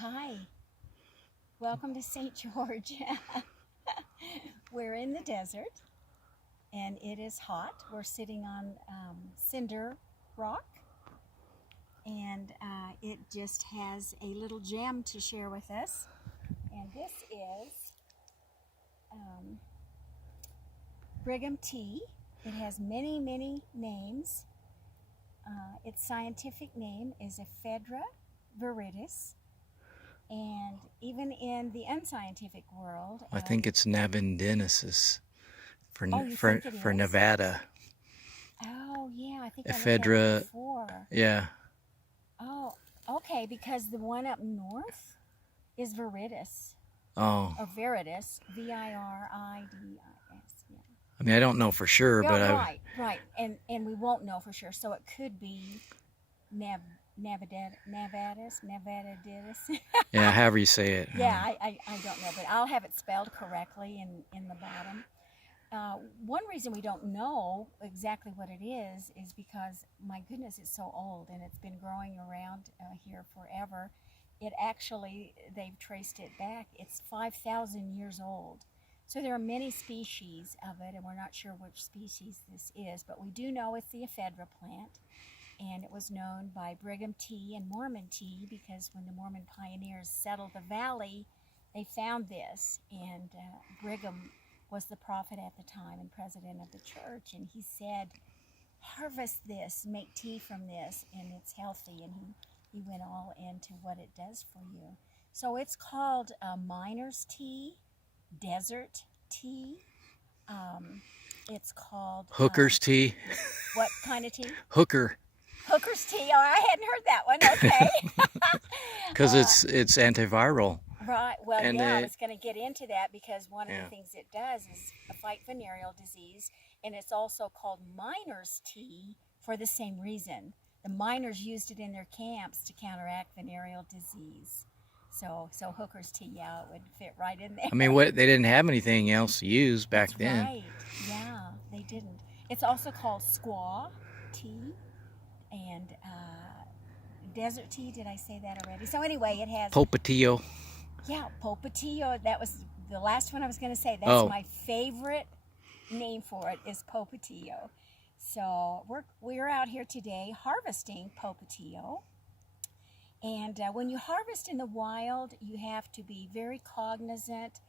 Hi, welcome to St. George. We're in the desert and it is hot. We're sitting on cinder rock and it just has a little gem to share with us. And this is Brigham Tea. It has many, many names. Its scientific name is Ephedra viridis. And even in the unscientific world, I think it's nevadensis for for Nevada. Oh yeah, I think I looked Ephedra, at it before. yeah. Oh, okay, because the one up north is viridis. Oh. Or viridis, viridis. Yeah. I mean, I don't know for sure, Yeah, but right, and we won't know for sure. So it could be nevadis. yeah, however you say it. Yeah, I don't know, but I'll have it spelled correctly in the bottom. One reason we don't know exactly what it is because, my goodness, it's so old and it's been growing around here forever. It actually, they've traced it back. It's 5,000 years old. So there are many species of it, and we're not sure which species this is, but we do know it's the Ephedra plant. And it was known by Brigham Tea and Mormon Tea because when the Mormon pioneers settled the valley, they found this. And Brigham was the prophet at the time and president of the church. And he said, harvest this, make tea from this, and it's healthy. And he went all into what it does for you. So it's called miner's tea, desert tea. It's called... Hooker's tea. What kind of tea? Hooker's tea. Oh, I hadn't heard that one. Okay. Because it's antiviral. Right. Well, and yeah, I was going to get into that because one of yeah. the things it does is fight venereal disease, and it's also called miner's tea for the same reason. The miners used it in their camps to counteract venereal disease. So Hooker's tea, yeah, it would fit right in there. I mean, they didn't have anything else used back then. Right. Yeah, they didn't. It's also called Squaw Tea. And desert tea, did I say that already? So anyway, it has... Popotillo. Yeah, Popotillo. That was the last one I was going to say. That's my favorite name for it is Popotillo. So we're out here today harvesting Popotillo. And when you harvest in the wild, you have to be very cognizant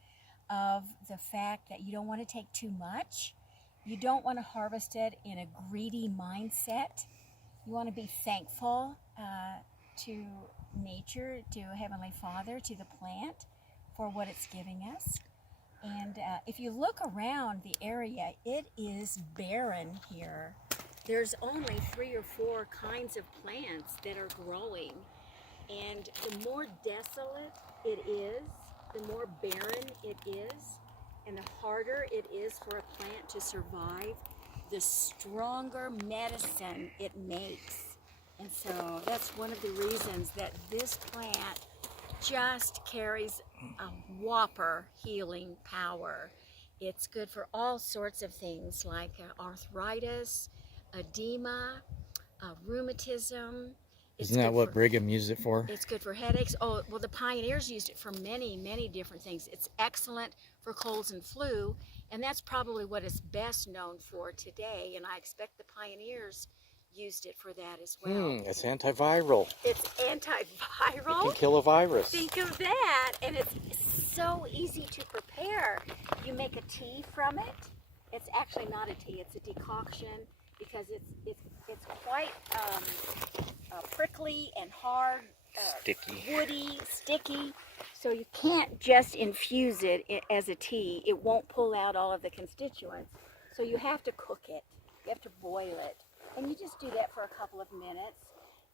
of the fact that you don't want to take too much. You don't want to harvest it in a greedy mindset. You want to be thankful to nature, to Heavenly Father, to the plant for what it's giving us. And if you look around the area, it is barren here. There's only 3 or 4 kinds of plants that are growing. And the more desolate it is, the more barren it is, and the harder it is for a plant to survive, the stronger medicine it makes. And so that's one of the reasons that this plant just carries a whopper healing power. It's good for all sorts of things like arthritis, edema, rheumatism. Isn't that what Brigham used it for? It's good for headaches. Oh, well, the pioneers used it for many, many different things. It's excellent for colds and flu, and that's probably what it's best known for today, and I expect the pioneers used it for that as well. It's antiviral. It's antiviral. It can kill a virus. Think of that, and it's so easy to prepare. You make a tea from it. It's actually not a tea, it's a decoction because it's quite prickly and hard, sticky, woody, sticky. So you can't just infuse it as a tea. It won't pull out all of the constituents. So you have to cook it. You have to boil it. And you just do that for a couple of minutes,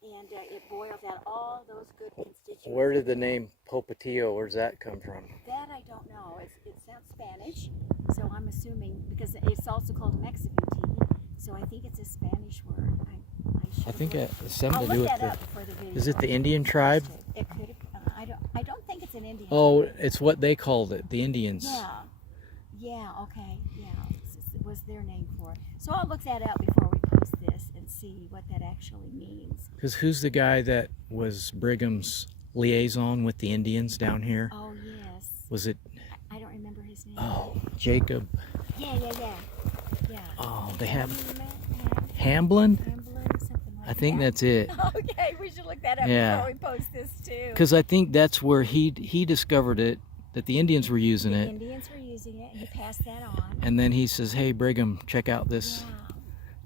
and it boils out all those good constituents. Where did the name Popotillo, where's that come from? That I don't know. It sounds Spanish, so I'm assuming, because it's also called Mexican tea, so I think it's a Spanish word. I think it's something to do with the... Is it the Indian tribe? It could. I don't think it's an Indian. Oh, tribe. It's what they called it, the Indians. Yeah. Okay. Yeah, it was their name for it. So I'll look that up before we post this and see what that actually means. Because who's the guy that was Brigham's liaison with the Indians down here? Oh, yes. Was it? I don't remember his name. Oh, Jacob. Yeah. Oh, they have Hamlin, Hamlin? something like I think that. that's it. Okay, we should look that up Yeah. before we post this too. Because I think that's where he discovered it, that the Indians were using The it. Indians were using it, and he passed that on. And then he says, hey, Brigham, check out this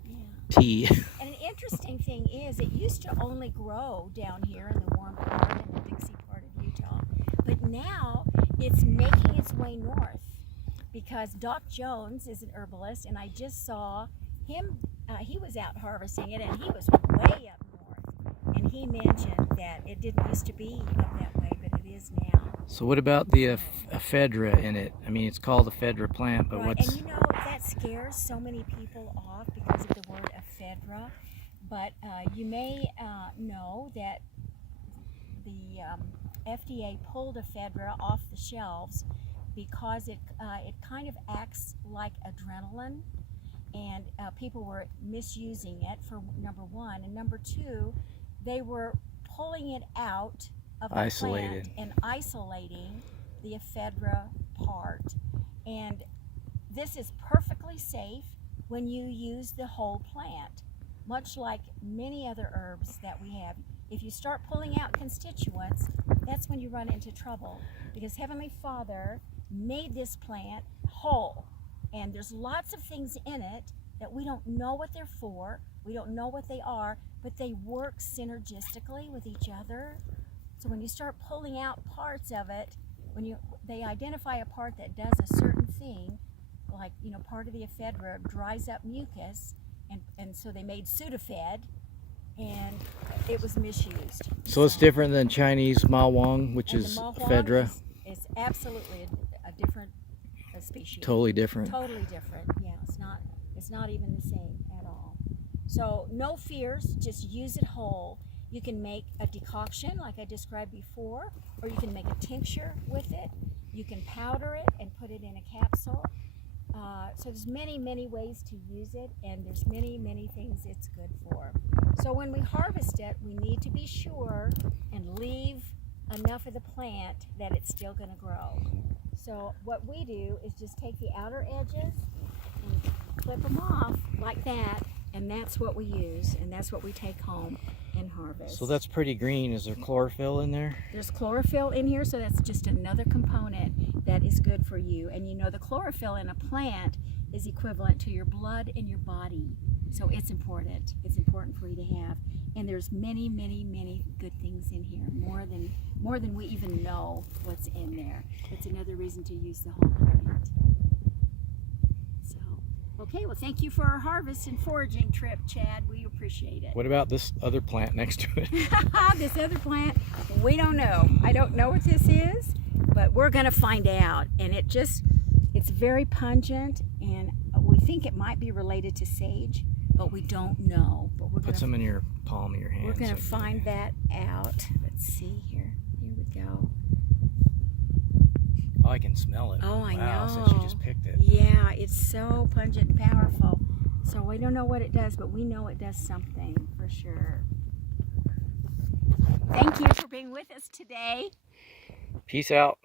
Yeah. tea. And an interesting thing is, it used to only grow down here in the warm part in the Dixie part of Utah, but now it's making its way north because Doc Jones is an herbalist, and I just saw him. He was out harvesting it, and he was way up north. And he mentioned that it didn't used to be up that way, but it is now. So what about the Ephedra in it? I mean, it's called Ephedra plant, but Right. what's... And you know, that scares so many people off because of the word ephedra. But you may know that the FDA pulled ephedra off the shelves because it kind of acts like adrenaline, and people were misusing it, for number one. And number two, they were pulling it out of the plant and isolating the ephedra part. And this is perfectly safe when you use the whole plant, much like many other herbs that we have. If you start pulling out constituents, that's when you run into trouble, because Heavenly Father made this plant whole, and there's lots of things in it that we don't know what they're for, we don't know what they are, but they work synergistically with each other. So when you start pulling out parts of it, they identify a part that does a certain thing, like, you know, part of the ephedra dries up mucus, and so they made Sudafed, and it was misused. So it's different than Chinese Ma Wang, which is ephedra? It's absolutely a different species. Totally different. Totally different, yeah. It's not even the same at all. So no fears, just use it whole. You can make a decoction like I described before, or you can make a tincture with it. You can powder it and put it in a capsule. So there's many ways to use it, and there's many things it's good for. So when we harvest it, we need to be sure and leave enough of the plant that it's still going to grow. So what we do is just take the outer edges and clip them off like that, and that's what we use, and that's what we take home and harvest. So that's pretty green. Is there chlorophyll in there? There's chlorophyll in here, so that's just another component that is good for you. And you know, the chlorophyll in a plant is equivalent to your blood in your body. So it's important. It's important for you to have. And there's many good things in here, more than we even know what's in there. It's another reason to use the whole plant. So, okay, well, thank you for our harvest and foraging trip, Chad. We appreciate it. What about this other plant next to it? This other plant, we don't know. I don't know what this is, but we're going to find out. And it's very pungent, and we think it might be related to sage, but we don't know. But we're Put some in your palm of your hand. We're going to find that out. Let's see here. Here we go. Oh, I can smell it. Oh, I wow, know. Since you just picked it. Yeah, it's so pungent and powerful. So we don't know what it does, but we know it does something for sure. Thank you for being with us today. Peace out.